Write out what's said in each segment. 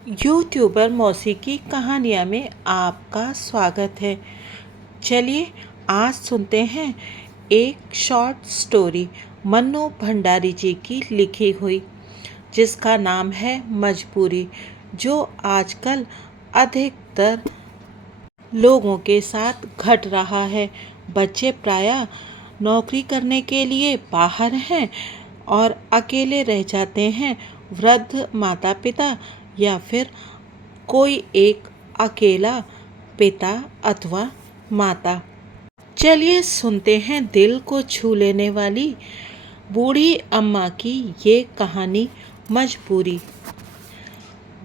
YouTuber मौसीकी कहानियाँ में आपका स्वागत है। चलिए आज सुनते हैं एक शॉर्ट स्टोरी मन्नू भंडारी जी की लिखी हुई, जिसका नाम है मजबूरी, जो आजकल अधिकतर लोगों के साथ घट रहा है। बच्चे प्रायः नौकरी करने के लिए बाहर हैं और अकेले रह जाते हैं। वृद्ध माता पिता या फिर कोई एक अकेला पिता अथवा माता। चलिए सुनते हैं दिल को छू लेने वाली बूढ़ी अम्मा की ये कहानी मजबूरी।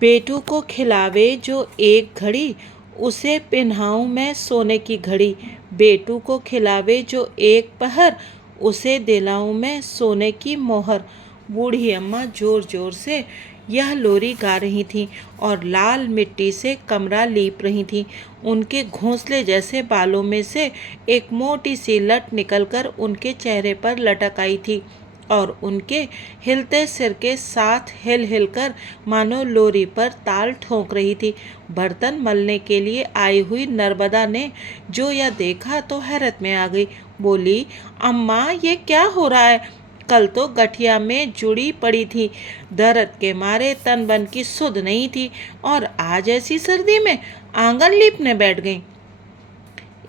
बेटू को खिलावे जो एक घड़ी, उसे पिन्हाऊं मैं सोने की घड़ी। बेटू को खिलावे जो एक पहर, उसे दिलाऊं मैं सोने की मोहर। बूढ़ी अम्मा जोर जोर से यह लोरी गा रही थीं और लाल मिट्टी से कमरा लीप रही थीं। उनके घोंसले जैसे बालों में से एक मोटी सी लट निकलकर उनके चेहरे पर लटक आई थी और उनके हिलते सिर के साथ हिल हिलकर मानो लोरी पर ताल ठोंक रही थी। बर्तन मलने के लिए आई हुई नर्मदा ने जो यह देखा तो हैरत में आ गई। बोली, अम्मा ये क्या हो रहा है? कल तो गठिया में जुड़ी पड़ी थी, दर्द के मारे तन बन की सुध नहीं थी, और आज ऐसी सर्दी में आंगन लीपने बैठ गई।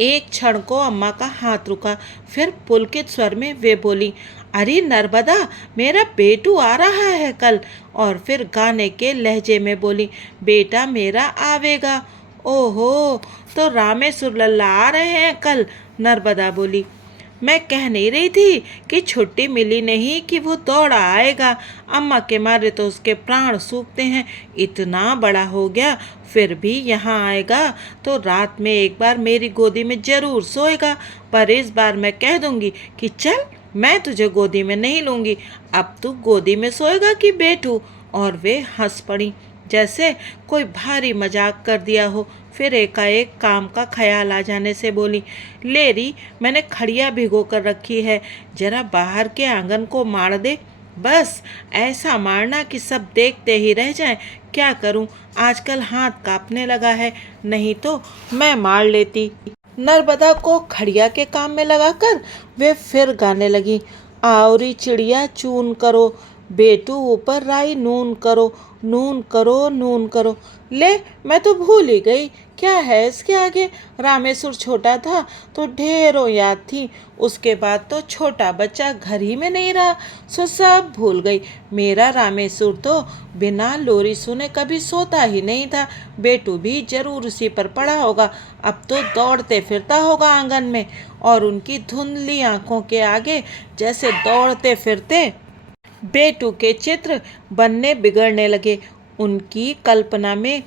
एक क्षण को अम्मा का हाथ रुका, फिर पुलकित स्वर में वे बोली, अरे नर्मदा, मेरा बेटू आ रहा है कल। और फिर गाने के लहजे में बोली, बेटा मेरा आवेगा। ओहो, तो रामेश्वर लल्ला आ रहे हैं कल। नर्मदा बोली, मैं कह नहीं रही थी कि छुट्टी मिली नहीं कि वो दौड़ा आएगा। अम्मा के मारे तो उसके प्राण सूखते हैं। इतना बड़ा हो गया फिर भी यहाँ आएगा तो रात में एक बार मेरी गोदी में जरूर सोएगा। पर इस बार मैं कह दूंगी कि चल, मैं तुझे गोदी में नहीं लूंगी। अब तू गोदी में सोएगा कि बेटू? और वे हंस पड़ी, जैसे कोई भारी मजाक कर दिया हो। फिर एकाएक काम का ख्याल आ जाने से बोली, लेरी, मैंने खड़िया भिगो कर रखी है, जरा बाहर के आंगन को मार दे। बस ऐसा मारना कि सब देखते ही रह जाएं। क्या करूं, आजकल हाथ कांपने लगा है, नहीं तो मैं मार लेती। नर्मदा को खड़िया के काम में लगाकर वे फिर गाने लगी, आवरी चिड़िया चून करो, बेटू ऊपर राई नून करो, नून करो नून करो। ले, मैं तो भूल ही गई, क्या है इसके आगे? रामेश्वर छोटा था तो ढेरों याद थी, उसके बाद तो छोटा बच्चा घर ही में नहीं रहा, सो सब भूल गई। मेरा रामेश्वर तो बिना लोरी सुने कभी सोता ही नहीं था। बेटू भी जरूर उसी पर पड़ा होगा, अब तो दौड़ते फिरता होगा आंगन में, और उनकी धुंधली आंखों के आगे जैसे दौड़ते फिरते बेटू के चित्र बनने बिगड़ने लगे। उनकी कल्पना में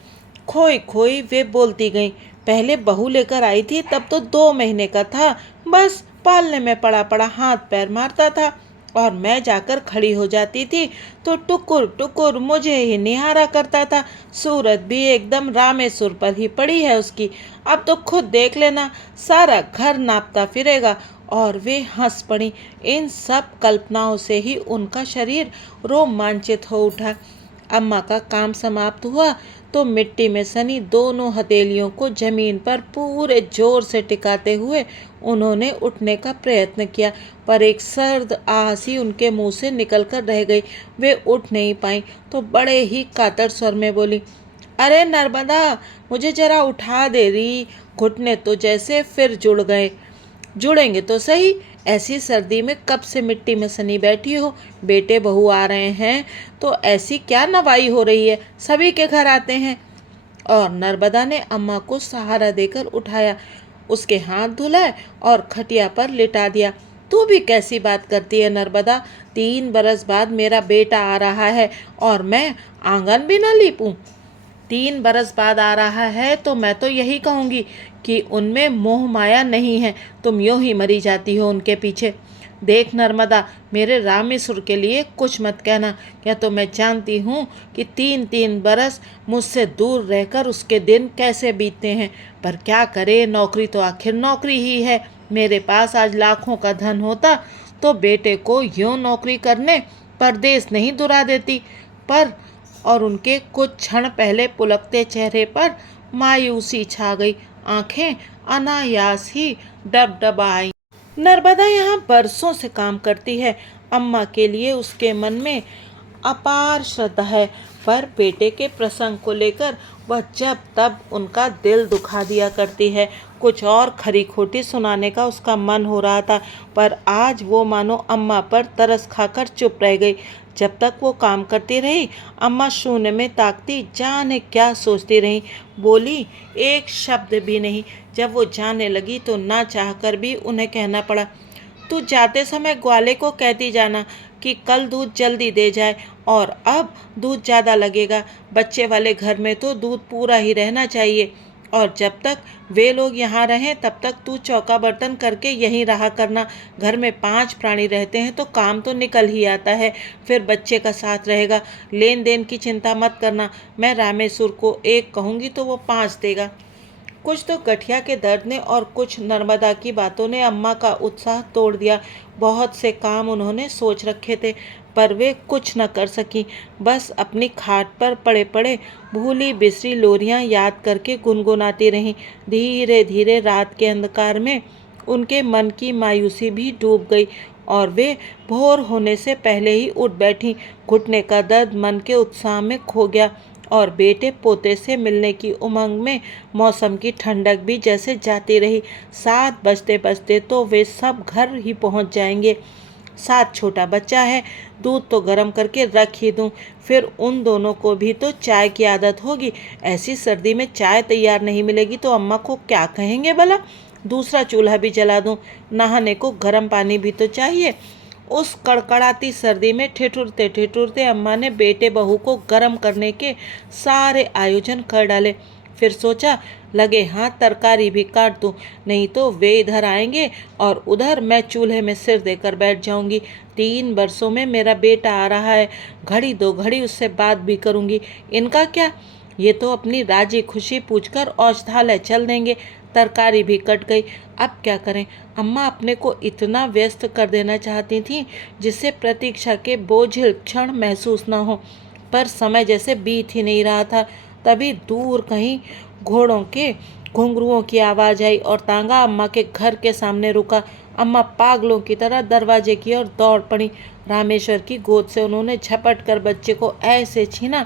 खोई खोई वे बोलती गईं, पहले बहू लेकर आई थी तब तो 2 महीने का था, बस पालने में पड़ा पड़ा हाथ पैर मारता था, और मैं जाकर खड़ी हो जाती थी तो टुकुर टुकुर मुझे ही निहारा करता था। सूरत भी एकदम रामेश्वर पर ही पड़ी है उसकी। अब तो खुद देख लेना, सारा घर नापता फिरेगा। और वे हंस पड़ी। इन सब कल्पनाओं से ही उनका शरीर रोमांचित हो उठा। अम्मा का काम समाप्त हुआ तो मिट्टी में सनी दोनों हथेलियों को जमीन पर पूरे जोर से टिकाते हुए उन्होंने उठने का प्रयत्न किया, पर एक सर्द आह सी उनके मुंह से निकलकर रह गई। वे उठ नहीं पाई तो बड़े ही कातर स्वर में बोली, अरे नर्मदा, मुझे जरा उठा दे रही। घुटने तो जैसे फिर जुड़ गए। जुड़ेंगे तो सही, ऐसी सर्दी में कब से मिट्टी में सनी बैठी हो? बेटे बहू आ रहे हैं तो ऐसी क्या नवाई हो रही है, सभी के घर आते हैं। और नर्मदा ने अम्मा को सहारा देकर उठाया, उसके हाथ धुलाए और खटिया पर लिटा दिया। तू भी कैसी बात करती है नर्मदा? 3 बरस बाद मेरा बेटा आ रहा है और मैं आंगन भी न लीपूं? 3 बरस बाद आ रहा है तो मैं तो यही कहूँगी कि उनमें मोह माया नहीं है, तुम यूं ही मरी जाती हो उनके पीछे। देख नर्मदा, मेरे रामेश्वर के लिए कुछ मत कहना, या तो मैं जानती हूँ कि 3-3 बरस मुझसे दूर रहकर उसके दिन कैसे बीतते हैं, पर क्या करे, नौकरी तो आखिर नौकरी ही है। मेरे पास आज लाखों का धन होता तो बेटे को यूं नौकरी करने परदेश नहीं दुरा देती, पर और उनके कुछ क्षण पहले पुलकते चेहरे पर मायूसी छा गई। आंखें अनायास ही डबडबाई। नर्मदा यहाँ बरसों से काम करती है। अम्मा के लिए उसके मन में अपार श्रद्धा है, पर बेटे के प्रसंग को लेकर वह जब तब उनका दिल दुखा दिया करती है। कुछ और खरी खोटी सुनाने का उसका मन हो रहा था, पर आज वो मानो अम्मा पर तरस खाकर चुप रह गई। जब तक वो काम करती रही, अम्मा शून्य में ताकती जाने क्या सोचती रही, बोली एक शब्द भी नहीं। जब वो जाने लगी तो ना चाहकर भी उन्हें कहना पड़ा, तू जाते समय ग्वाले को कहती जाना कि कल दूध जल्दी दे जाए, और अब दूध ज़्यादा लगेगा। बच्चे वाले घर में तो दूध पूरा ही रहना चाहिए, और जब तक वे लोग यहाँ रहें तब तक तू चौका बर्तन करके यहीं रहा करना। घर में 5 प्राणी रहते हैं तो काम तो निकल ही आता है, फिर बच्चे का साथ रहेगा। लेन देन की चिंता मत करना, मैं रामेश्वर को 1 कहूँगी तो वो 5 देगा। कुछ तो गठिया के दर्द ने और कुछ नर्मदा की बातों ने अम्मा का उत्साह तोड़ दिया। बहुत से काम उन्होंने सोच रखे थे, पर वे कुछ न कर सकी। बस अपनी खाट पर पड़े पड़े भूली बिसरी लोरियां याद करके गुनगुनाती रहीं। धीरे धीरे रात के अंधकार में उनके मन की मायूसी भी डूब गई, और वे भोर होने से पहले ही उठ बैठी। घुटने का दर्द मन के उत्साह में खो गया, और बेटे पोते से मिलने की उमंग में मौसम की ठंडक भी जैसे जाती रही। 7 बजते बजते तो वे सब घर ही पहुंच जाएंगे। साथ छोटा बच्चा है, दूध तो गर्म करके रख ही दूं, फिर उन दोनों को भी तो चाय की आदत होगी। ऐसी सर्दी में चाय तैयार नहीं मिलेगी तो अम्मा को क्या कहेंगे भला। दूसरा चूल्हा भी जला दूं, नहाने को गर्म पानी भी तो चाहिए। उस कड़कड़ाती सर्दी में ठिठुरते ठिठुरते अम्मा ने बेटे बहू को गर्म करने के सारे आयोजन कर डाले। फिर सोचा, लगे हाथ तरकारी भी काट दूं, नहीं तो वे इधर आएंगे और उधर मैं चूल्हे में सिर देकर बैठ जाऊंगी। 3 वर्षों में मेरा बेटा आ रहा है, घड़ी 2 घड़ी उससे बात भी करूंगी। इनका क्या, ये तो अपनी राजी खुशी पूछकर औषधालय चल देंगे। तरकारी भी कट गई, अब क्या करें। अम्मा अपने को इतना व्यस्त कर देना चाहती थीं जिससे प्रतीक्षा के बोझिल क्षण महसूस न हो, पर समय जैसे बीत ही नहीं रहा था। तभी दूर कहीं घोड़ों के घुंघरुओं की आवाज़ आई और तांगा अम्मा के घर के सामने रुका। अम्मा पागलों की तरह दरवाजे की ओर दौड़ पड़ी। रामेश्वर की गोद से उन्होंने झपट कर बच्चे को ऐसे छीना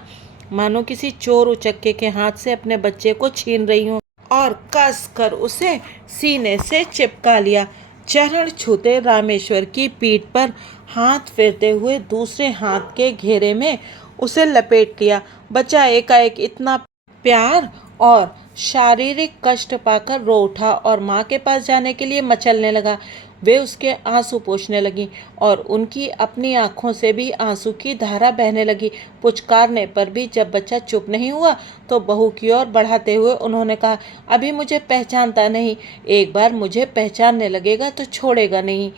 मानो किसी चोर उचक्के के हाथ से अपने बच्चे को छीन रही हूँ, और कस कर उसे सीने से चिपका लिया। चरण छूते रामेश्वर की पीठ पर हाथ फेरते हुए दूसरे हाथ के घेरे में उसे लपेट लिया। बच्चा एकाएक इतना प्यार और शारीरिक कष्ट पाकर रो उठा और माँ के पास जाने के लिए मचलने लगा। वे उसके आंसू पोंछने लगी और उनकी अपनी आंखों से भी आंसू की धारा बहने लगी। पुचकारने पर भी जब बच्चा चुप नहीं हुआ तो बहू की ओर बढ़ाते हुए उन्होंने कहा, अभी मुझे पहचानता नहीं, एक बार मुझे पहचानने लगेगा तो छोड़ेगा नहीं।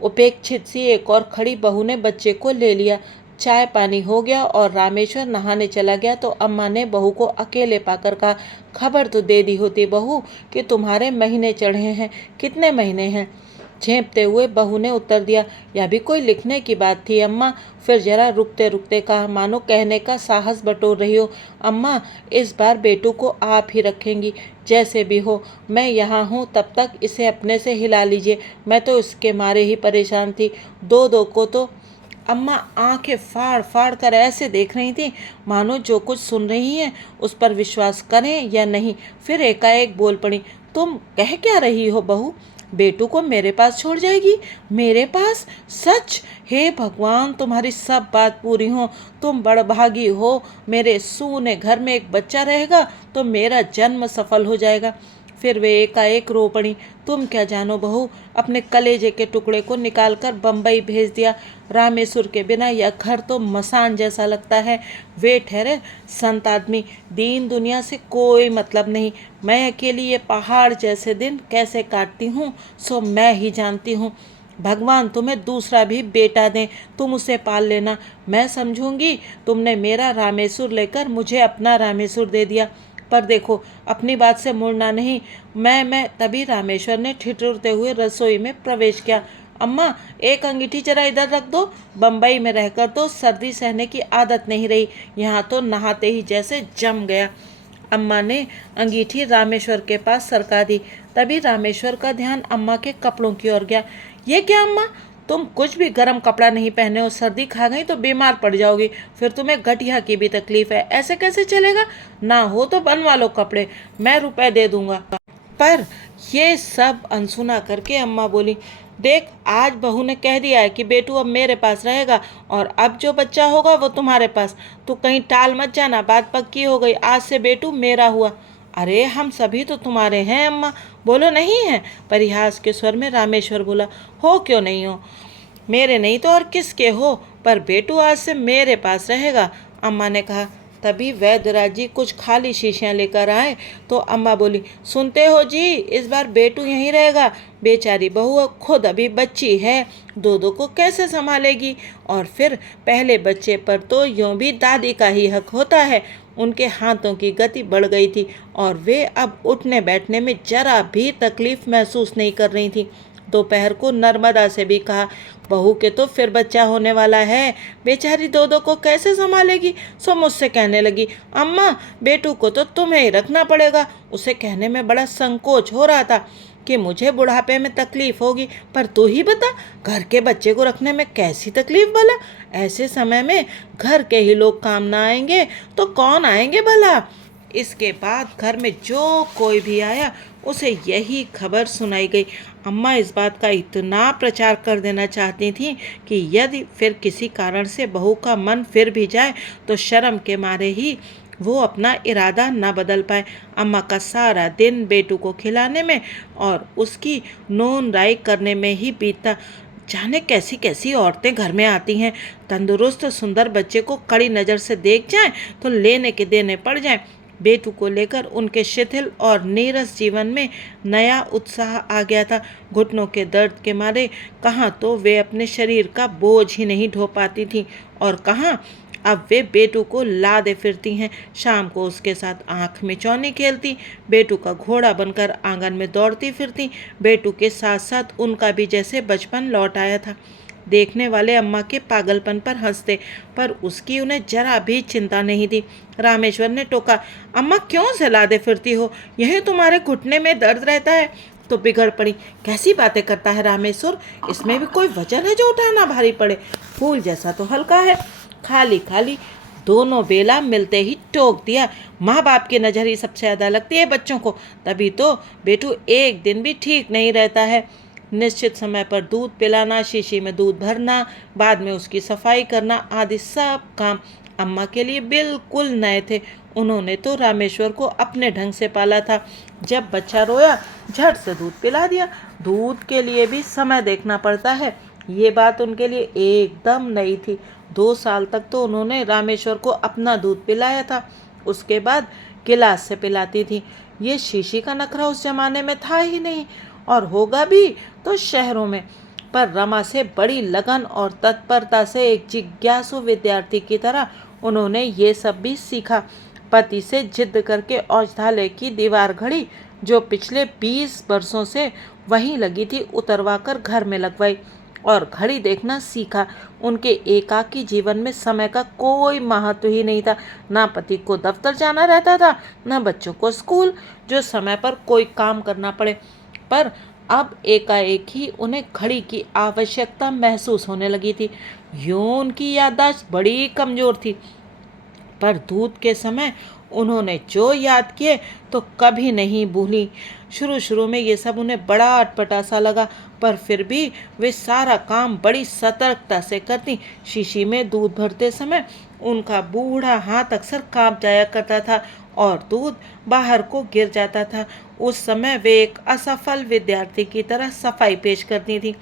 उपेक्षित सी एक और खड़ी बहू ने बच्चे को ले लिया। चाय पानी हो गया और रामेश्वर नहाने चला गया तो अम्मा ने बहू को अकेले पाकर कहा, खबर तो दे दी होती बहू कि तुम्हारे महीने चढ़े हैं। कितने महीने हैं? झेंपते हुए बहू ने उत्तर दिया, यह भी कोई लिखने की बात थी अम्मा। फिर जरा रुकते रुकते कहा, मानो कहने का साहस बटोर रही हो, अम्मा इस बार बेटू को आप ही रखेंगी। जैसे भी हो, मैं यहाँ हूँ, तब तक इसे अपने से हिला लीजिए। मैं तो इसके मारे ही परेशान थी। दो को तो अम्मा आंखें फाड़ फाड़ कर ऐसे देख रही थी मानो जो कुछ सुन रही हैं उस पर विश्वास करें या नहीं। फिर एकाएक बोल पड़ी, तुम कह क्या रही हो बहू? बेटू को मेरे पास छोड़ जाएगी? मेरे पास? सच? हे भगवान, तुम्हारी सब बात पूरी हो। तुम बड़भागी हो। मेरे सूने घर में एक बच्चा रहेगा तो मेरा जन्म सफल हो जाएगा। फिर वे एकाएक रो पड़ी, तुम क्या जानो बहू, अपने कलेजे के टुकड़े को निकालकर बम्बई भेज दिया। रामेश्वर के बिना यह घर तो मसान जैसा लगता है। वे ठहरे संत आदमी, दीन दुनिया से कोई मतलब नहीं। मैं अकेली ये पहाड़ जैसे दिन कैसे काटती हूँ सो मैं ही जानती हूँ। भगवान तुम्हें दूसरा भी बेटा दें, तुम उसे पाल लेना। मैं समझूंगी तुमने मेरा रामेश्वर लेकर मुझे अपना रामेश्वर दे दिया, पर देखो अपनी बात से मुड़ना नहीं। मैं तभी रामेश्वर ने ठिठुरते हुए रसोई में प्रवेश किया। अम्मा एक अंगीठी जरा इधर रख दो। बम्बई में रहकर तो सर्दी सहने की आदत नहीं रही, यहाँ तो नहाते ही जैसे जम गया। अम्मा ने अंगीठी रामेश्वर के पास सरका दी। तभी रामेश्वर का ध्यान अम्मा के कपड़ों की ओर गया। ये क्या अम्मा, तुम कुछ भी गर्म कपड़ा नहीं पहने हो, सर्दी खा गई तो बीमार पड़ जाओगी, फिर तुम्हें गठिया की भी तकलीफ है, ऐसे कैसे चलेगा? ना हो तो बनवा लो कपड़े, मैं रुपए दे दूंगा। पर ये सब अनसुना करके अम्मा बोली, देख आज बहू ने कह दिया है कि बेटू अब मेरे पास रहेगा और अब जो बच्चा होगा वो तुम्हारे पास। तू कहीं टाल मत जाना, बात पक्की हो गई, आज से बेटू मेरा हुआ। अरे हम सभी तो तुम्हारे हैं अम्मा, बोलो नहीं है? परिहास के स्वर में रामेश्वर बोला। हो क्यों नहीं हो, मेरे नहीं तो और किसके हो, पर बेटू आज से मेरे पास रहेगा, अम्मा ने कहा। तभी वैद्यराज जी कुछ खाली शीशियाँ लेकर आए तो अम्मा बोली, सुनते हो जी, इस बार बेटू यहीं रहेगा। बेचारी बहू खुद अभी बच्ची है, दो को कैसे संभालेगी? और फिर पहले बच्चे पर तो यूं भी दादी का ही हक होता है। उनके हाथों की गति बढ़ गई थी और वे अब उठने बैठने में जरा भी तकलीफ महसूस नहीं कर रही थी। दोपहर को नर्मदा से भी कहा, बहू के तो फिर बच्चा होने वाला है, बेचारी दो को कैसे संभालेगी? सो मुझसे कहने लगी, अम्मा बेटू को तो तुम्हें ही रखना पड़ेगा। उसे कहने में बड़ा संकोच हो रहा था कि मुझे बुढ़ापे में तकलीफ होगी, पर तू ही बता, घर के बच्चे को रखने में कैसी तकलीफ भला? ऐसे समय में घर के ही लोग काम ना आएंगे तो कौन आएंगे भला? इसके बाद घर में जो कोई भी आया उसे यही खबर सुनाई गई। अम्मा इस बात का इतना प्रचार कर देना चाहती थीं कि यदि फिर किसी कारण से बहू का मन फिर भी जाए तो शर्म के मारे ही वो अपना इरादा न बदल पाए। अम्मा का सारा दिन बेटू को खिलाने में और उसकी नोन राई करने में ही बीतता। जाने कैसी कैसी औरतें घर में आती हैं, तंदुरुस्त सुंदर बच्चे को कड़ी नज़र से देख जाएं तो लेने के देने पड़ जाएं। बेटू को लेकर उनके शिथिल और नीरस जीवन में नया उत्साह आ गया था। घुटनों के दर्द के मारे कहाँ तो वे अपने शरीर का बोझ ही नहीं ढो पाती थीं और कहाँ अब वे बेटू को लादे फिरती हैं। शाम को उसके साथ आँख में चौनी खेलती, बेटू का घोड़ा बनकर आंगन में दौड़ती फिरती। बेटू के साथ साथ उनका भी जैसे बचपन लौट आया था। देखने वाले अम्मा के पागलपन पर हंसते, पर उसकी उन्हें जरा भी चिंता नहीं थी। रामेश्वर ने टोका, अम्मा क्यों सहलादे फिरती हो? यही तुम्हारे घुटने में दर्द रहता है तो बिगड़ पड़ी। कैसी बातें करता है रामेश्वर, इसमें भी कोई वजन है जो उठाना भारी पड़े? फूल जैसा तो हल्का है। खाली खाली दोनों बेला मिलते ही टोक दिया। माँ बाप की नज़र ही सबसे ज़्यादा लगती है बच्चों को, तभी तो बेटू एक दिन भी ठीक नहीं रहता है। निश्चित समय पर दूध पिलाना, शीशी में दूध भरना, बाद में उसकी सफाई करना आदि सब काम अम्मा के लिए बिल्कुल नए थे। उन्होंने तो रामेश्वर को अपने ढंग से पाला था। जब बच्चा रोया झट से दूध पिला दिया। दूध के लिए भी समय देखना पड़ता है, ये बात उनके लिए एकदम नई थी। 2 साल तक तो उन्होंने रामेश्वर को अपना दूध पिलाया था, उसके बाद गिलास से पिलाती थी। ये शीशी का नखरा उस जमाने में था ही नहीं, और होगा भी तो शहरों में। पर रमा से बड़ी लगन और तत्परता से एक जिज्ञासु विद्यार्थी की तरह उन्होंने ये सब भी सीखा। पति से जिद करके औषधालय की दीवार घड़ी जो पिछले 20 वर्षों से वहीं लगी थी उतरवा कर घर में लगवाई और घड़ी देखना सीखा। उनके एकाकी जीवन में समय का कोई महत्व ही नहीं था। ना पति को दफ्तर जाना रहता था, न बच्चों को स्कूल, जो समय पर कोई काम करना पड़े। पर अब एकाएक ही उन्हें घड़ी की आवश्यकता महसूस होने लगी थी। यूं उनकी याददाश्त बड़ी कमज़ोर थी, पर दूध के समय उन्होंने जो याद किए तो कभी नहीं भूली। शुरू शुरू में ये सब उन्हें बड़ा अटपटा सा लगा, पर फिर भी वे सारा काम बड़ी सतर्कता से करती। शीशी में दूध भरते समय उनका बूढ़ा हाथ अक्सर कांप जाया करता था और दूध बाहर को गिर जाता था। उस समय वे एक असफल विद्यार्थी की तरह सफाई पेश करती थी।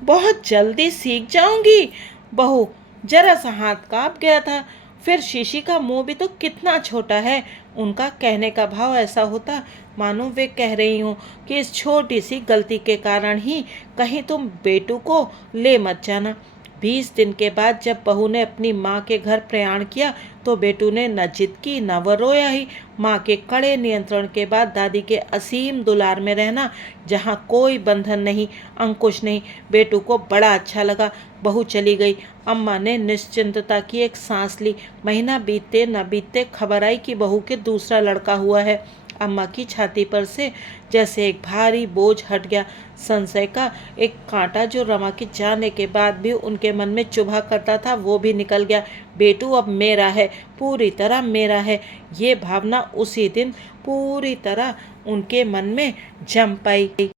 बहुत जल्दी सीख जाऊंगी बहू, जरा सा हाथ कांप गया था। फिर शीशी का मुंह भी तो कितना छोटा है। उनका कहने का भाव ऐसा होता मानो वे कह रही हों कि इस छोटी सी गलती के कारण ही कहीं तुम बेटू को ले मत जाना। 20 दिन के बाद जब बहू ने अपनी माँ के घर प्रयाण किया तो बेटू ने न जिद की न वो रोया ही। माँ के कड़े नियंत्रण के बाद दादी के असीम दुलार में रहना, जहाँ कोई बंधन नहीं, अंकुश नहीं, बेटू को बड़ा अच्छा लगा। बहू चली गई। अम्मा ने निश्चिंतता की एक सांस ली। महीना बीतते न बीतते खबर आई कि बहू के दूसरा लड़का हुआ है। अम्मा की छाती पर से जैसे एक भारी बोझ हट गया। संशय का एक कांटा जो रमा के जाने के बाद भी उनके मन में चुभा करता था वो भी निकल गया। बेटू अब मेरा है, पूरी तरह मेरा है। ये भावना उसी दिन पूरी तरह उनके मन में जम पाई।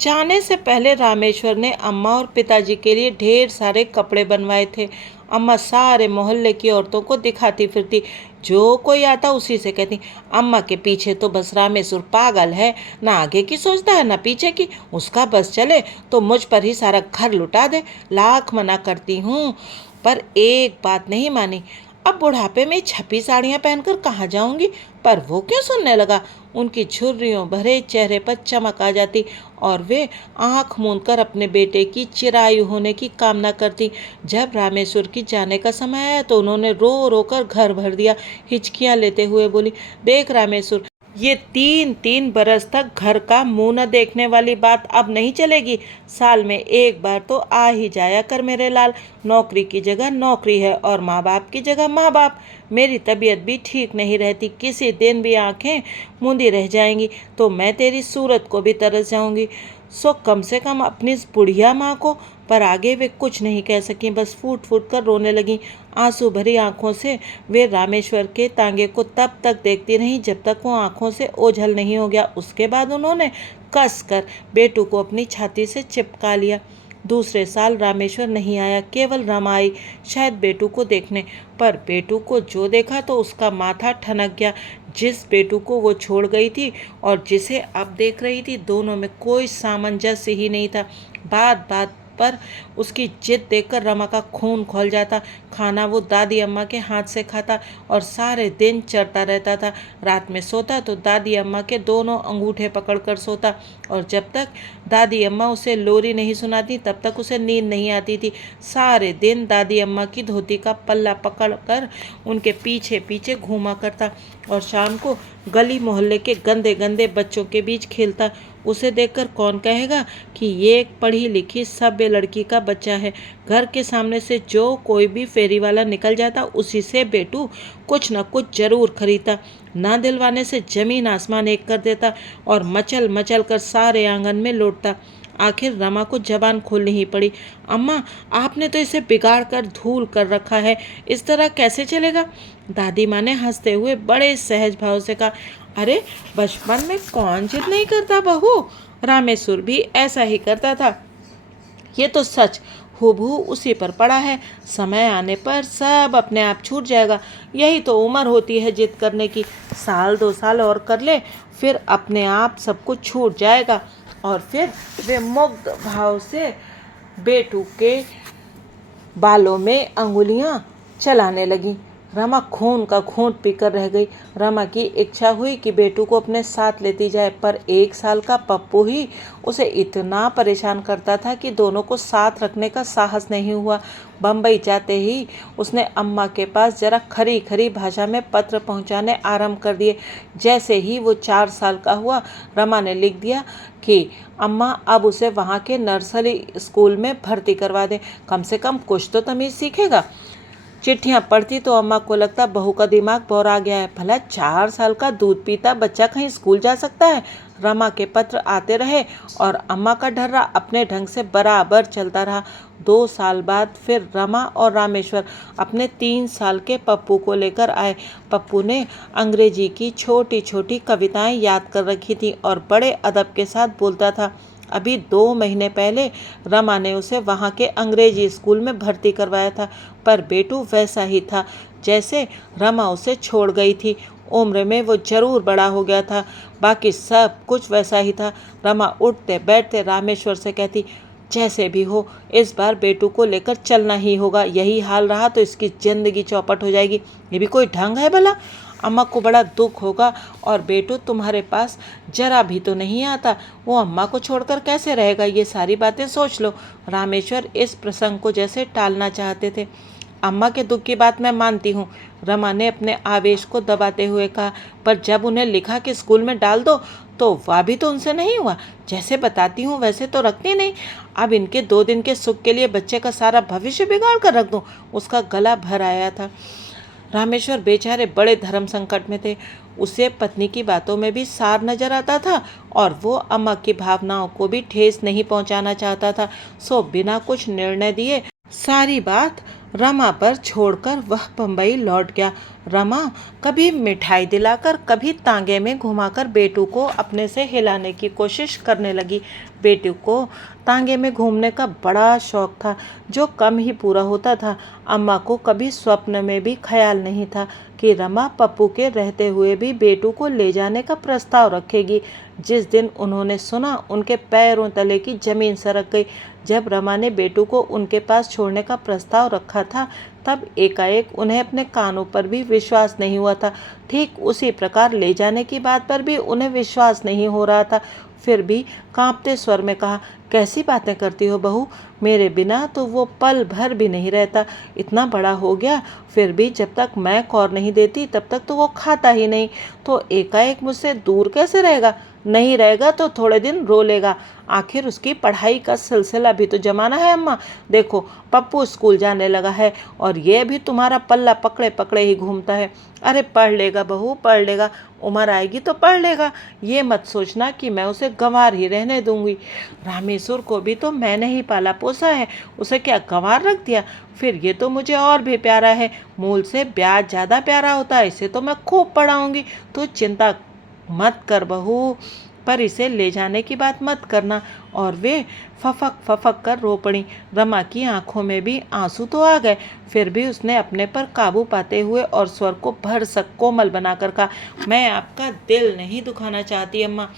जाने से पहले रामेश्वर ने अम्मा और पिताजी के लिए ढेर सारे कपड़े बनवाए थे। अम्मा सारे मोहल्ले की औरतों को दिखाती फिरती। जो कोई आता उसी से कहती, अम्मा के पीछे तो बस रामेश्वर पागल है, ना आगे की सोचता है ना पीछे की। उसका बस चले तो मुझ पर ही सारा घर लुटा दे। लाख मना करती हूँ पर एक बात नहीं मानी। अब बुढ़ापे में छपी साड़ियाँ पहनकर कहाँ जाऊंगी, पर वो क्यों सुनने लगा। उनकी झुर्रियों भरे चेहरे पर चमक आ जाती और वे आंख मूंदकर अपने बेटे की चिरायु होने की कामना करती। जब रामेश्वर की जाने का समय आया तो उन्होंने रो रो कर घर भर दिया। हिचकियां लेते हुए बोली, देख रामेश्वर, ये 3-3 बरस तक घर का मुंह न देखने वाली बात अब नहीं चलेगी। साल में एक बार तो आ ही जाया कर मेरे लाल। नौकरी की जगह नौकरी है और माँ बाप की जगह माँ बाप। मेरी तबीयत भी ठीक नहीं रहती, किसी दिन भी आंखें मूंदी रह जाएंगी तो मैं तेरी सूरत को भी तरस जाऊंगी। सो कम से कम अपनी इस बुढ़िया माँ को। पर आगे वे कुछ नहीं कह सकी, बस फूट फूट कर रोने लगी। आंसू भरी आंखों से वे रामेश्वर के तांगे को तब तक देखती रहीं जब तक वो आंखों से ओझल नहीं हो गया। उसके बाद उन्होंने कस कर बेटू को अपनी छाती से चिपका लिया। दूसरे साल रामेश्वर नहीं आया, केवल रमा आई, शायद बेटू को देखने। पर बेटू को जो देखा तो उसका माथा ठनक गया। जिस बेटू को वो छोड़ गई थी और जिसे अब देख रही थी, दोनों में कोई सामंजस्य ही नहीं था। बात बात पर उसकी जिद देखकर रमा का खून खौल जाता। खाना वो दादी अम्मा के हाथ से खाता और सारे दिन चरता रहता था। रात में सोता तो दादी अम्मा के दोनों अंगूठे पकड़कर सोता और जब तक दादी अम्मा उसे लोरी नहीं सुनाती तब तक उसे नींद नहीं आती थी। सारे दिन दादी अम्मा की धोती का पल्ला पकड़कर उनके पीछे पीछे घूमा करता और शाम को गली मोहल्ले के गंदे गंदे बच्चों के बीच खेलता। उसे देखकर कौन कहेगा कि ये एक पढ़ी लिखी सभ्य लड़की का बच्चा है। घर के सामने से जो कोई भी फेरी वाला निकल जाता उसी से बेटू कुछ न कुछ जरूर खरीदता। ना दिलवाने से जमीन आसमान एक कर देता और मचल मचल कर सारे आंगन में लौटता। आखिर रमा को जबान खोलनी ही पड़ी। अम्मा, आपने तो इसे बिगाड़ कर धूल कर रखा है, इस तरह कैसे चलेगा। दादी माँ ने हंसते हुए बड़े सहज भाव से कहा, अरे बचपन में कौन जिद नहीं करता बहू, रामेश्वर भी ऐसा ही करता था। ये तो सच हूबहू उसी पर पड़ा है। समय आने पर सब अपने आप छूट जाएगा। यही तो उम्र होती है जिद करने की। साल 2 साल और कर ले, फिर अपने आप सब कुछ छूट जाएगा। और फिर वे मुग्ध भाव से बेटू के बालों में अंगुलियां चलाने लगी। रमा खून का घूंट पीकर रह गई। रमा की इच्छा हुई कि बेटू को अपने साथ लेती जाए, पर 1 साल का पप्पू ही उसे इतना परेशान करता था कि दोनों को साथ रखने का साहस नहीं हुआ। बम्बई जाते ही उसने अम्मा के पास जरा खरी खरी भाषा में पत्र पहुंचाने आरंभ कर दिए। जैसे ही वो 4 साल का हुआ, रमा ने लिख दिया कि अम्मा अब उसे वहाँ के नर्सरी स्कूल में भर्ती करवा दें, कम से कम कुछ तो तमीज़ सीखेगा। चिट्ठियाँ पढ़ती तो अम्मा को लगता बहू का दिमाग बौरा गया है। भला 4 साल का दूध पीता बच्चा कहीं स्कूल जा सकता है। रमा के पत्र आते रहे और अम्मा का ढर्रा अपने ढंग से बराबर चलता रहा। 2 साल बाद फिर रमा और रामेश्वर अपने 3 साल के पप्पू को लेकर आए। पप्पू ने अंग्रेजी की छोटी छोटी कविताएं याद कर रखी थी और बड़े अदब के साथ बोलता था। अभी 2 महीने पहले रमा ने उसे वहाँ के अंग्रेजी स्कूल में भर्ती करवाया था, पर बेटू वैसा ही था जैसे रमा उसे छोड़ गई थी। उम्र में वो जरूर बड़ा हो गया था, बाकी सब कुछ वैसा ही था। रमा उठते बैठते रामेश्वर से कहती, जैसे भी हो इस बार बेटू को लेकर चलना ही होगा। यही हाल रहा तो इसकी जिंदगी चौपट हो जाएगी। ये भी कोई ढंग है भला। अम्मा को बड़ा दुख होगा और बेटू तुम्हारे पास जरा भी तो नहीं आता, वो अम्मा को छोड़कर कैसे रहेगा, ये सारी बातें सोच लो। रामेश्वर इस प्रसंग को जैसे टालना चाहते थे। अम्मा के दुख की बात मैं मानती हूँ, रमा ने अपने आवेश को दबाते हुए कहा, पर जब उन्हें लिखा कि स्कूल में डाल दो तो वह भी तो उनसे नहीं हुआ। जैसे बताती हूँ वैसे तो रखती नहीं। अब इनके 2 दिन के सुख के लिए बच्चे का सारा भविष्य बिगाड़ कर रख दूँ। उसका गला भर आया था। रामेश्वर बेचारे बड़े धर्म संकट में थे। उसे पत्नी की बातों में भी सार नजर आता था और वो अम्मा की भावनाओं को भी ठेस नहीं पहुंचाना चाहता था। सो बिना कुछ निर्णय दिए सारी बात रमा पर छोड़कर वह बम्बई लौट गया। रमा कभी मिठाई दिलाकर कभी तांगे में घुमाकर बेटू को अपने से हिलाने की कोशिश करने लगी। बेटू को तांगे में घूमने का बड़ा शौक था, जो कम ही पूरा होता था। अम्मा को कभी स्वप्न में भी ख्याल नहीं था कि रमा पप्पू के रहते हुए भी बेटू को ले जाने का प्रस्ताव रखेगी। जिस दिन उन्होंने सुना, उनके पैरों तले की जमीन सरक गई। जब रमा ने बेटू को उनके पास छोड़ने का प्रस्ताव रखा था, तब एकाएक उन्हें अपने कानों पर भी विश्वास नहीं हुआ था। ठीक उसी प्रकार ले जाने की बात पर भी उन्हें विश्वास नहीं हो रहा था। फिर भी कांपते स्वर में कहा, कैसी बातें करती हो बहू, मेरे बिना तो वो पल भर भी नहीं रहता। इतना बड़ा हो गया, फिर भी जब तक मैं कौर नहीं देती तब तक तो वो खाता ही नहीं, तो एकाएक मुझसे दूर कैसे रहेगा। नहीं रहेगा तो थोड़े दिन रो लेगा, आखिर उसकी पढ़ाई का सिलसिला भी तो जमाना है। अम्मा देखो, पप्पू स्कूल जाने लगा है और ये भी तुम्हारा पल्ला पकड़े पकड़े ही घूमता है। अरे पढ़ लेगा बहू, पढ़ लेगा, उम्र आएगी तो पढ़ लेगा। ये मत सोचना कि मैं उसे गंवार ही रहने दूंगी। रामेश्वर को भी तो मैंने ही पाला पोसा है, उसे क्या गंवार रख दिया। फिर ये तो मुझे और भी प्यारा है, मूल से ब्याज ज़्यादा प्यारा होता है। इसे तो मैं खूब पढ़ाऊंगी, तो चिंता मत कर बहू, पर इसे ले जाने की बात मत करना। और वे फफक फफक कर रो पड़ी। रमा की आंखों में भी आंसू तो आ गए, फिर भी उसने अपने पर काबू पाते हुए और स्वर को भरसक कोमल बनाकर कहा, मैं आपका दिल नहीं दुखाना चाहती अम्मा,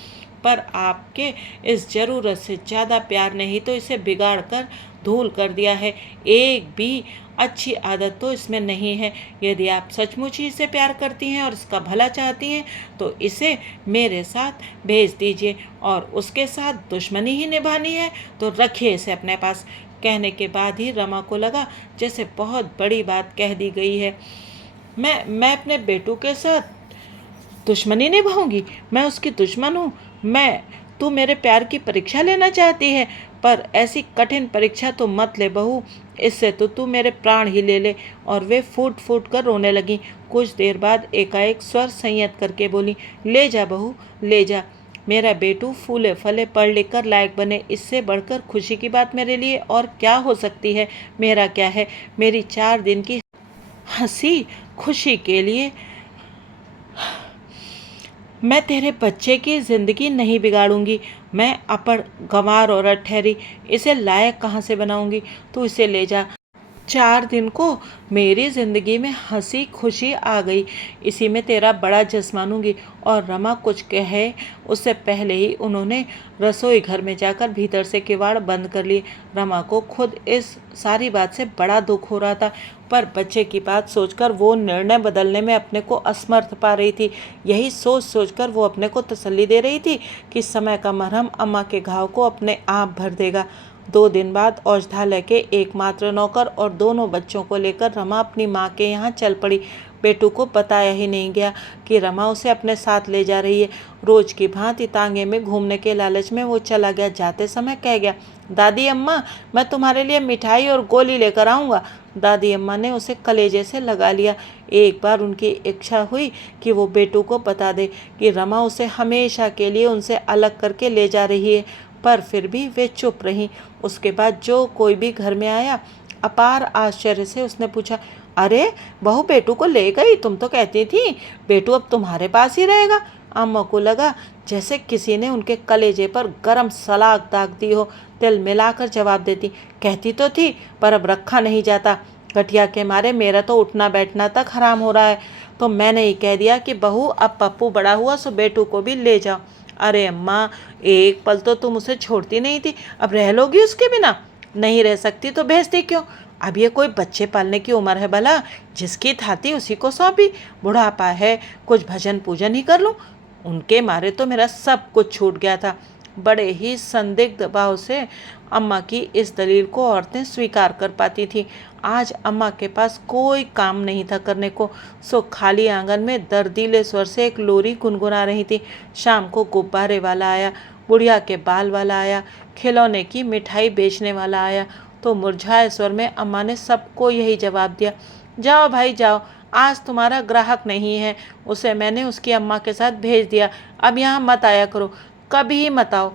पर आपके इस जरूरत से ज़्यादा प्यार ने ही तो इसे बिगाड़ कर धूल कर दिया है। एक भी अच्छी आदत तो इसमें नहीं है। यदि आप सचमुच ही इसे प्यार करती हैं और इसका भला चाहती हैं तो इसे मेरे साथ भेज दीजिए, और उसके साथ दुश्मनी ही निभानी है तो रखिए इसे अपने पास। कहने के बाद ही रमा को लगा जैसे बहुत बड़ी बात कह दी गई है। मैं अपने बेटू के साथ दुश्मनी निभाऊंगी? मैं उसकी दुश्मन हूँ? तू मेरे प्यार की परीक्षा लेना चाहती है, पर ऐसी कठिन परीक्षा तो मत ले बहू, इससे तो तू मेरे प्राण ही ले ले। और वे फूट फूट कर रोने लगी। कुछ देर बाद एकाएक स्वर संयत करके बोली, ले जा बहू, ले जा। मेरा बेटू फूले फले पढ़ लिख कर लायक बने, इससे बढ़कर खुशी की बात मेरे लिए और क्या हो सकती है। मेरा क्या है, मेरी 4 दिन की हंसी खुशी के लिए मैं तेरे बच्चे की ज़िंदगी नहीं बिगाड़ूंगी। मैं अपड़ गंवार औरत ठहरी, इसे लायक कहाँ से बनाऊंगी। तू इसे ले जा। 4 दिन को मेरी ज़िंदगी में हंसी खुशी आ गई, इसी में तेरा बड़ा जश्न मानूंगी। और रमा कुछ कहे उससे पहले ही उन्होंने रसोई घर में जाकर भीतर से किवाड़ बंद कर लिए। रमा को खुद इस सारी बात से बड़ा दुख हो रहा था, पर बच्चे की बात सोचकर वो निर्णय बदलने में अपने को असमर्थ पा रही थी। यही सोच सोचकर वो अपने को तसल्ली दे रही थी कि समय का मरहम अम्मा के घाव को अपने आप भर देगा। 2 दिन बाद औषधालय के एकमात्र नौकर और दोनों बच्चों को लेकर रमा अपनी माँ के यहाँ चल पड़ी। बेटू को बताया ही नहीं गया कि रमा उसे अपने साथ ले जा रही है। रोज की भांति तांगे में घूमने के लालच में वो चला गया। जाते समय कह गया, दादी अम्मा, मैं तुम्हारे लिए मिठाई और गोली लेकर आऊँगा। दादी अम्मा ने उसे कलेजे से लगा लिया। एक बार उनकी इच्छा हुई कि वो बेटू को बता दे कि रमा उसे हमेशा के लिए उनसे अलग करके ले जा रही है, पर फिर भी वे चुप रहीं। उसके बाद जो कोई भी घर में आया, अपार आश्चर्य से उसने पूछा, अरे बहू बेटू को ले गई? तुम तो कहती थी बेटू अब तुम्हारे पास ही रहेगा। अम्मा को लगा जैसे किसी ने उनके कलेजे पर गरम सलाख दाग दी हो। तिल मिलाकर जवाब देती, कहती तो थी पर अब रखा नहीं जाता। गठिया के मारे मेरा तो उठना बैठना तक हराम हो रहा है, तो मैंने ही कह दिया कि बहू अब पप्पू बड़ा हुआ सो बेटू को भी ले जाओ। अरे अम्मा, एक पल तो तुम उसे छोड़ती नहीं थी, अब रह लोगी उसके बिना? नहीं रह सकती तो भेजती क्यों? अब ये कोई बच्चे पालने की उम्र है भला? जिसकी थाती उसी को सौंपी। बुढ़ापा है, कुछ भजन पूजन ही कर लूँ। उनके मारे तो मेरा सब कुछ छूट गया था। बड़े ही संदिग्ध भाव से अम्मा की इस दलील को औरतें स्वीकार कर पाती थीं। आज अम्मा के पास कोई काम नहीं था करने को, सो खाली आंगन में दर्दीले स्वर से एक लोरी गुनगुना रही थी। शाम को गुब्बारे वाला आया, बुढ़िया के बाल वाला आया, खिलौने की मिठाई बेचने वाला आया। तो मुरझाए स्वर में अम्मा ने सबको यही जवाब दिया, जाओ भाई जाओ, आज तुम्हारा ग्राहक नहीं है। उसे मैंने उसकी अम्मा के साथ भेज दिया। अब यहाँ मत आया करो, कभी मत आओ,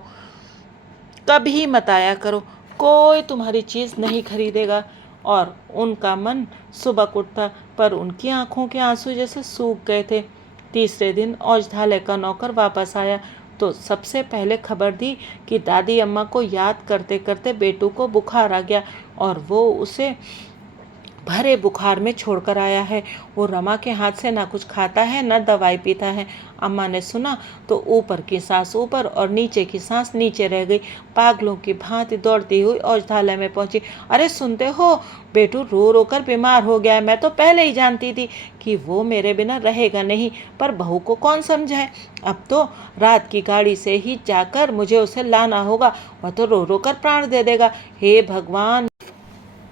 कभी मत आया करो, कोई तुम्हारी चीज़ नहीं खरीदेगा। और उनका मन सुबह उठता, पर उनकी आंखों के आंसू जैसे सूख गए थे। तीसरे दिन औषधालय का नौकर वापस आया तो सबसे पहले खबर दी कि दादी अम्मा को याद करते करते बेटू को बुखार आ गया और वो उसे भरे बुखार में छोड़कर आया है। वो रमा के हाथ से ना कुछ खाता है न दवाई पीता है। अम्मा ने सुना तो ऊपर की सांस ऊपर और नीचे की सांस नीचे रह गई। पागलों की भांति दौड़ती हुई औषधालय में पहुंची। अरे सुनते हो, बेटू रो रो कर बीमार हो गया है। मैं तो पहले ही जानती थी कि वो मेरे बिना रहेगा नहीं, पर बहू को कौन समझाए। अब तो रात की गाड़ी से ही जाकर मुझे उसे लाना होगा। वह तो रो रो कर प्राण दे देगा। हे भगवान,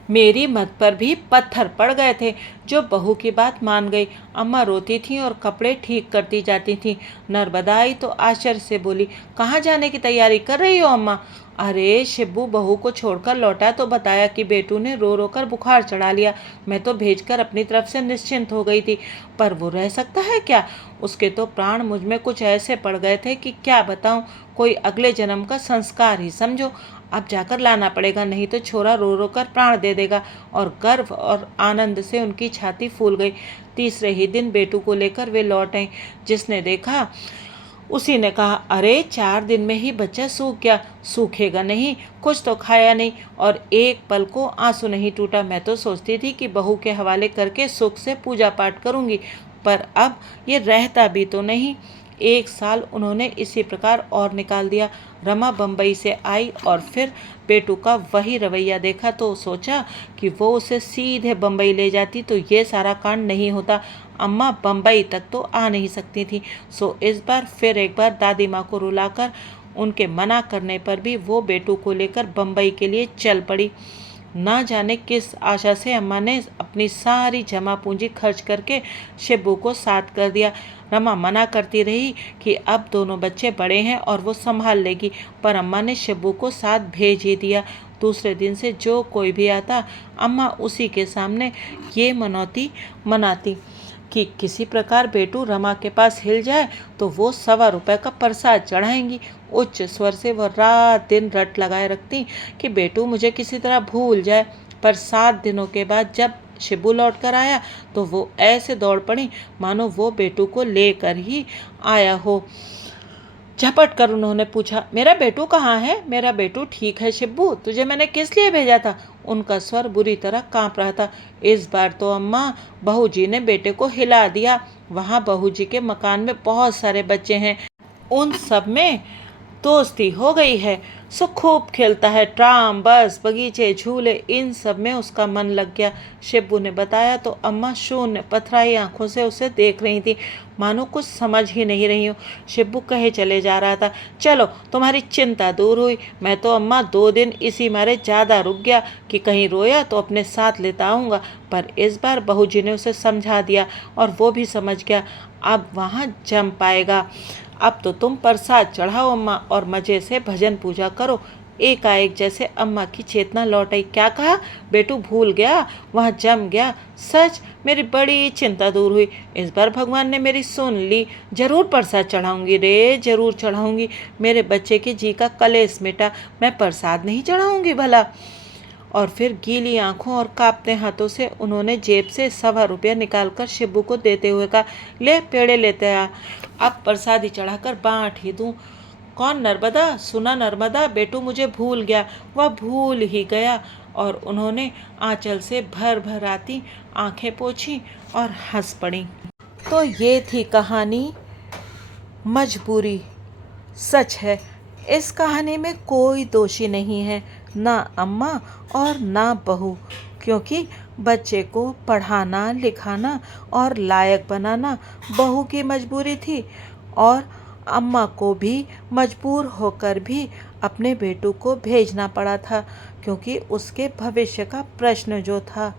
मेरी मत पर भी पत्थर पड़ गए थे जो बहू की बात मान गई। अम्मा रोती थी और कपड़े ठीक करती जाती थी। नर्मदा आई तो आश्चर्य से बोली, कहाँ जाने की तैयारी कर रही हो अम्मा? अरे शिब्बू बहू को छोड़कर लौटा तो बताया कि बेटू ने रो रो कर बुखार चढ़ा लिया। मैं तो भेजकर अपनी तरफ से निश्चिंत हो गई थी, पर वो रह सकता है क्या? उसके तो प्राण मुझ में कुछ ऐसे पड़ गए थे कि क्या बताऊं। कोई अगले जन्म का संस्कार ही समझो। अब जाकर लाना पड़ेगा, नहीं तो छोरा रो रो कर प्राण दे देगा। और गर्व और आनंद से उनकी छाती फूल गई। तीसरे ही दिन बेटू को लेकर वे लौट आई। जिसने देखा उसी ने कहा, अरे 4 दिन में ही बच्चा सूख गया। सूखेगा नहीं, कुछ तो खाया नहीं और एक पल को आंसू नहीं टूटा। मैं तो सोचती थी कि बहू के हवाले करके सुख से पूजा पाठ करूंगी, पर अब ये रहता भी तो नहीं। 1 साल उन्होंने इसी प्रकार और निकाल दिया। रमा बम्बई से आई और फिर बेटू का वही रवैया देखा तो सोचा कि वो उसे सीधे बम्बई ले जाती तो ये सारा कांड नहीं होता। अम्मा बम्बई तक तो आ नहीं सकती थी, सो इस बार फिर एक बार दादी माँ को रुलाकर उनके मना करने पर भी वो बेटू को लेकर बम्बई के लिए चल पड़ी। ना जाने किस आशा से अम्मा ने अपनी सारी जमा पूंजी खर्च करके शिब्बू को साथ कर दिया। रमा मना करती रही कि अब दोनों बच्चे बड़े हैं और वो संभाल लेगी, पर अम्मा ने शिब्बू को साथ भेज ही दिया। दूसरे दिन से जो कोई भी आता, अम्मा उसी के सामने ये मनौती मनाती कि किसी प्रकार बेटू रमा के पास हिल जाए तो वो 1.25 रुपये का प्रसाद चढ़ाएंगी। उच्च स्वर से वह रात दिन रट लगाए रखती कि बेटू मुझे किसी तरह भूल जाए। पर 7 दिनों के बाद जब शिबू लौट कर आया तो वो ऐसे दौड़ पड़ी मानो वो बेटू को लेकर ही आया हो। झपट कर उन्होंने पूछा, मेरा बेटू कहाँ है? मेरा बेटू ठीक है शिब्बू, तुझे मैंने किस लिए भेजा था? उनका स्वर बुरी तरह कांप रहा था। इस बार तो अम्मा बहू जी ने बेटे को हिला दिया। वहाँ बहू जी के मकान में बहुत सारे बच्चे हैं, उन सब में दोस्ती हो गई है, सो खूब खेलता है। ट्राम, बस, बगीचे, झूले, इन सब में उसका मन लग गया। शिब्बू ने बताया तो अम्मा शून्य पथराई आंखों से उसे देख रही थी, मानो कुछ समझ ही नहीं रही हो। शिब्बू कहे चले जा रहा था, चलो तुम्हारी चिंता दूर हुई। मैं तो अम्मा 2 दिन इसी मारे ज़्यादा रुक गया कि कहीं रोया तो अपने साथ लेता आऊँगा, पर इस बार बहू जी ने उसे समझा दिया और वो भी समझ गया। अब वहाँ जम पाएगा। अब तो तुम प्रसाद चढ़ाओ अम्मा और मज़े से भजन पूजा करो। एकाएक जैसे अम्मा की चेतना लौट आई। क्या कहा? बेटू भूल गया, वहाँ जम गया। सच, मेरी बड़ी चिंता दूर हुई। इस बार भगवान ने मेरी सुन ली। जरूर प्रसाद चढ़ाऊंगी रे, जरूर चढ़ाऊंगी। मेरे बच्चे के जी का कलेश मिटा, मैं प्रसाद नहीं चढ़ाऊंगी भला? और फिर गीली आंखों और कांपते हाथों से उन्होंने जेब से 1.25 रुपया निकालकर शिब्बू को देते हुए कहा, ले पेड़े लेते आ, अब प्रसादी चढ़ाकर बांट ही दूं। कौन? नर्मदा? सुना नर्मदा, बेटू मुझे भूल गया। वह भूल ही गया। और उन्होंने आंचल से भर भर आती आंखें पोंछी और हंस पड़ी। तो ये थी कहानी मजबूरी। सच है, इस कहानी में कोई दोषी नहीं है, ना अम्मा और ना बहू। क्योंकि बच्चे को पढ़ाना लिखाना और लायक बनाना बहू की मजबूरी थी और अम्मा को भी मजबूर होकर भी अपने बेटू को भेजना पड़ा था, क्योंकि उसके भविष्य का प्रश्न जो था।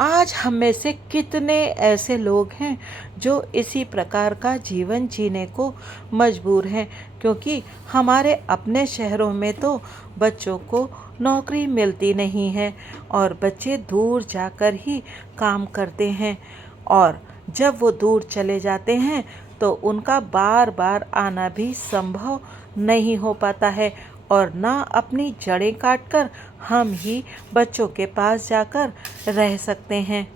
आज हम में से कितने ऐसे लोग हैं जो इसी प्रकार का जीवन जीने को मजबूर हैं, क्योंकि हमारे अपने शहरों में तो बच्चों को नौकरी मिलती नहीं है और बच्चे दूर जाकर ही काम करते हैं, और जब वो दूर चले जाते हैं तो उनका बार बार आना भी संभव नहीं हो पाता है, और ना अपनी जड़ें काटकर हम ही बच्चों के पास जाकर रह सकते हैं।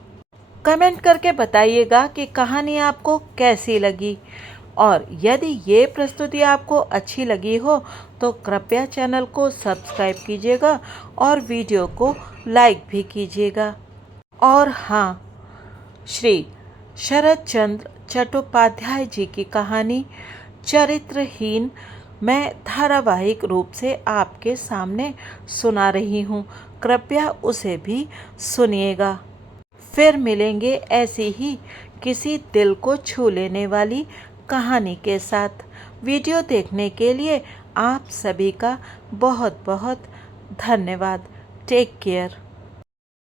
कमेंट करके बताइएगा कि कहानी आपको कैसी लगी, और यदि ये प्रस्तुति आपको अच्छी लगी हो तो कृपया चैनल को सब्सक्राइब कीजिएगा और वीडियो को लाइक भी कीजिएगा। और हाँ, श्री शरद चंद्र चट्टोपाध्याय जी की कहानी चरित्रहीन मैं धारावाहिक रूप से आपके सामने सुना रही हूँ, कृपया उसे भी सुनिएगा। फिर मिलेंगे ऐसी ही किसी दिल को छू लेने वाली कहानी के साथ। वीडियो देखने के लिए आप सभी का बहुत बहुत धन्यवाद। Take care.